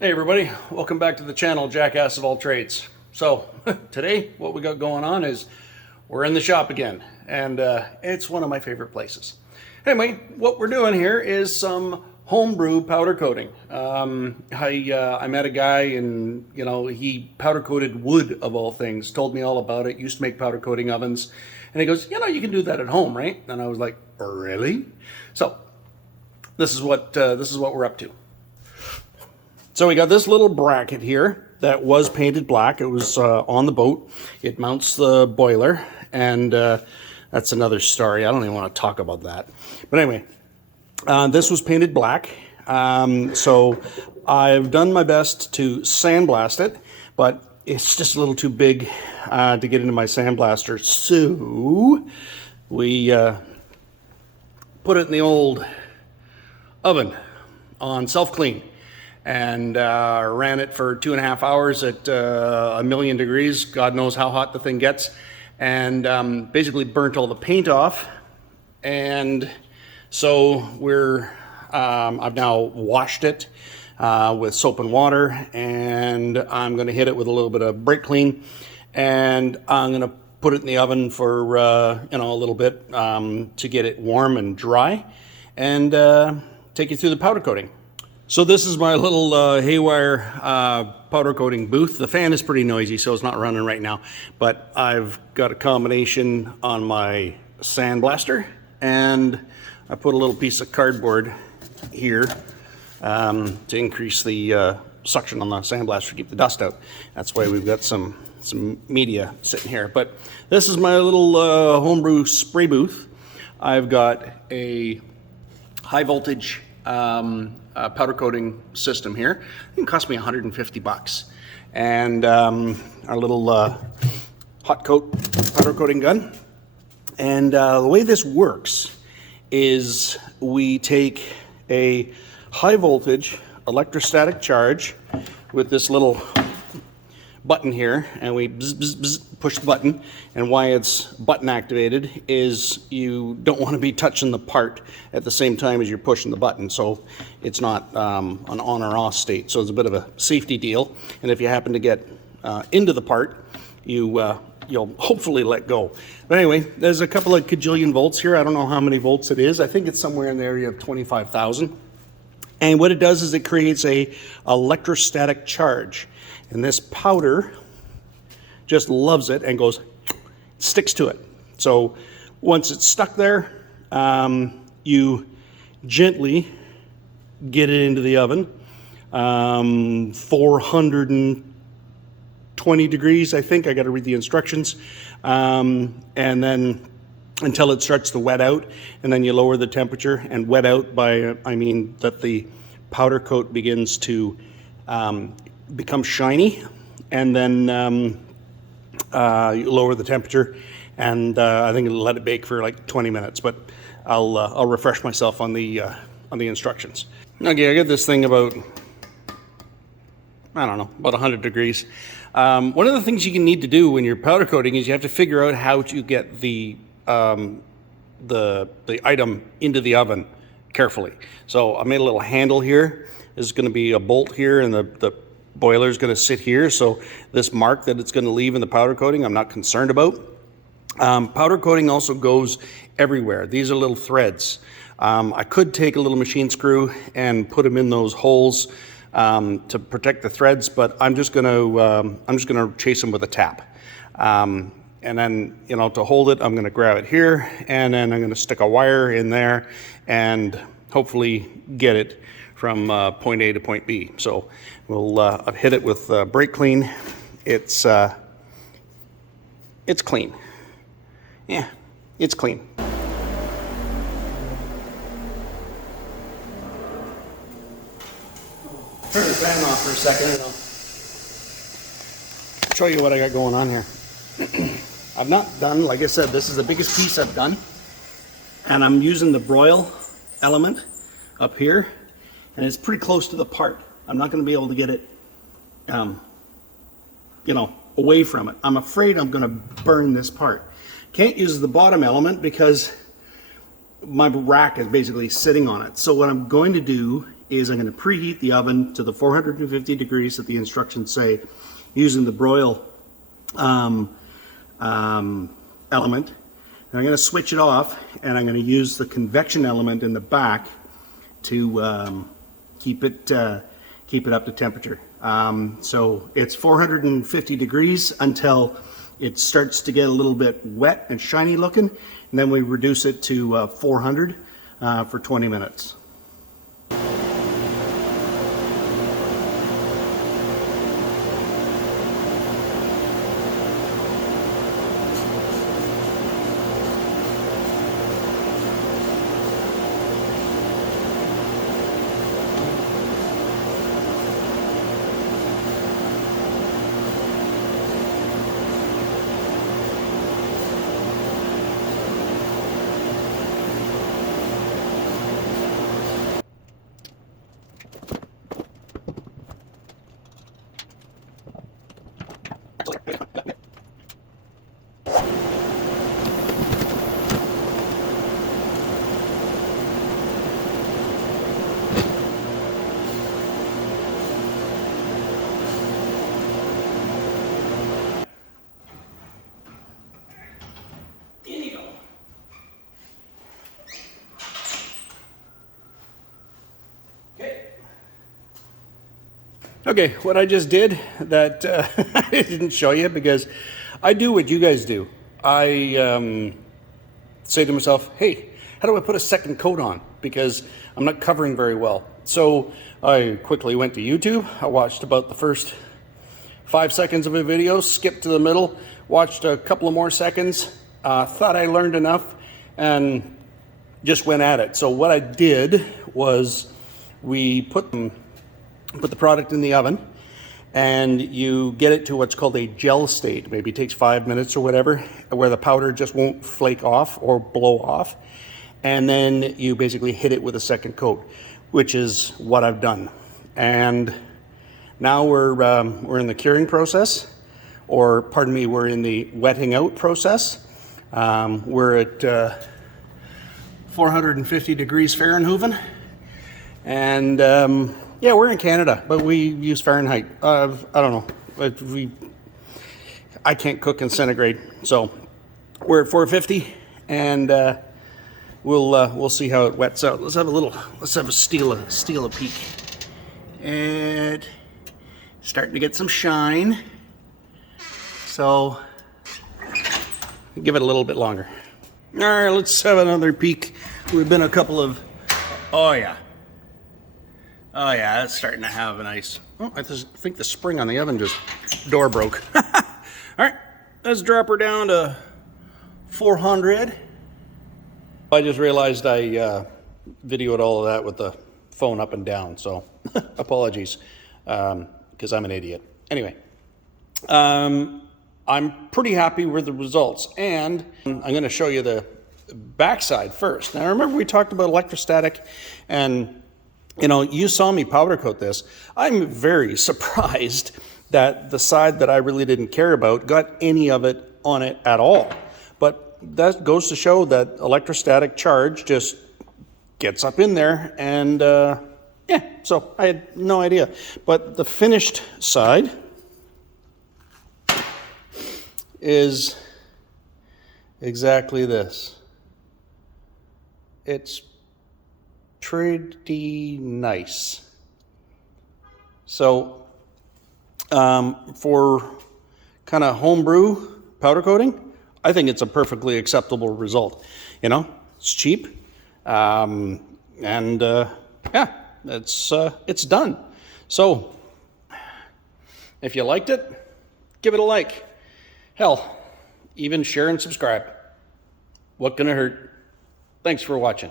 Hey everybody, welcome back to the channel, Jackass of All Trades. So today what we got going on is we're in the shop again, and it's one of my favorite places. Anyway, what we're doing here is some homebrew powder coating. I met a guy, and he powder coated wood of all things, told me all about it, used to make powder coating ovens, and he goes, you can do that at home, right? And I was like, really? So this is what we're up to. So we got this little bracket here that was painted black. It was on the boat. It mounts the boiler, and that's another story. I don't even want to talk about that. But anyway, this was painted black. So I've done my best to sandblast it, but it's just a little too big to get into my sandblaster. So we put it in the old oven on self-clean, and ran it for 2.5 hours at 1,000,000 degrees. God knows how hot the thing gets, and basically burnt all the paint off. And so I've now washed it with soap and water, and I'm going to hit it with a little bit of brake clean, and I'm going to put it in the oven for a little bit to get it warm and dry, and take you through the powder coating. So this is my little haywire powder coating booth. The fan is pretty noisy, so it's not running right now. But I've got a combination on my sandblaster, and I put a little piece of cardboard here to increase the suction on the sandblaster to keep the dust out. That's why we've got some media sitting here. But this is my little homebrew spray booth. I've got a high voltage powder coating system here. It cost me $150, and our little hot coat powder coating gun. And the way this works is we take a high voltage electrostatic charge with this little button here, and we bzz, bzz, bzz, push the button. And why it's button activated is you don't want to be touching the part at the same time as you're pushing the button, so it's not an on or off state. So it's a bit of a safety deal, and if you happen to get into the part, you'll hopefully let go. But anyway, there's a couple of kajillion volts here. I don't know how many volts it is. I think it's somewhere in the area of 25,000. And what it does is it creates a electrostatic charge. And this powder just loves it and sticks to it. So once it's stuck there, you gently get it into the oven, 420 degrees, I think. I got to read the instructions. And then until it starts to wet out, and then you lower the temperature. And wet out by, I mean that the powder coat begins to become shiny, and then you lower the temperature, and I think it'll let it bake for like 20 minutes. But I'll refresh myself on the instructions. Okay, I got this thing about, I don't know, about 100 degrees. One of the things you need to do when you're powder coating is you have to figure out how to get the item into the oven carefully. So I made a little handle here. There's going to be a bolt here, and the boiler is going to sit here. So this mark that it's going to leave in the powder coating, I'm not concerned about. Powder coating also goes everywhere. These are little threads. I could take a little machine screw and put them in those holes to protect the threads, but I'm just going to chase them with a tap. And then, to hold it, I'm going to grab it here, and then I'm going to stick a wire in there and hopefully get it from point A to point B. So I've hit it with brake clean. It's clean. Yeah, it's clean. Turn the fan off for a second, and I'll show you what I got going on here. I've not done, like I said, this is the biggest piece I've done, and I'm using the broil element up here, and it's pretty close to the part. I'm not going to be able to get it, away from it. I'm afraid I'm going to burn this part. Can't use the bottom element because my rack is basically sitting on it. So what I'm going to do is I'm going to preheat the oven to the 450 degrees that the instructions say, using the broil element. And I'm going to switch it off, and I'm going to use the convection element in the back to keep it up to temperature. So it's 450 degrees until it starts to get a little bit wet and shiny looking, and then we reduce it to 400 for 20 minutes. Okay, what I just did that I didn't show you, because I do what you guys do. I say to myself, hey, how do I put a second coat on? Because I'm not covering very well. So I quickly went to YouTube. I watched about the first 5 seconds of a video, skipped to the middle, watched a couple of more seconds, thought I learned enough, and just went at it. So what I did was we put the product in the oven, and you get it to what's called a gel state. Maybe it takes 5 minutes or whatever, where the powder just won't flake off or blow off. And then you basically hit it with a second coat, which is what I've done. And now we're in the curing process, or pardon me, we're in the wetting out process. We're at 450 degrees Fahrenheit, and yeah, we're in Canada, but we use Fahrenheit. I don't know. I can't cook in centigrade, so we're at 450, and we'll see how it wets out. Let's have a steal a peek. And starting to get some shine. So give it a little bit longer. All right, let's have another peek. We've been a couple of. Oh yeah. Oh yeah, that's starting to have a nice. Oh, I think the spring on the oven door broke. All right, let's drop her down to 400. I just realized I videoed all of that with the phone up and down, so apologies, because I'm an idiot. Anyway, I'm pretty happy with the results, and I'm going to show you the backside first. Now, remember we talked about electrostatic, and you know, you saw me powder coat this. I'm very surprised that the side that I really didn't care about got any of it on it at all. But that goes to show that electrostatic charge just gets up in there, and yeah, so I had no idea. But the finished side is exactly this. It's pretty nice. So for kind of homebrew powder coating, I think it's a perfectly acceptable result. You know, it's cheap, and yeah, it's done. So if you liked it, give it a like. Hell, even share and subscribe. What can it hurt? Thanks for watching.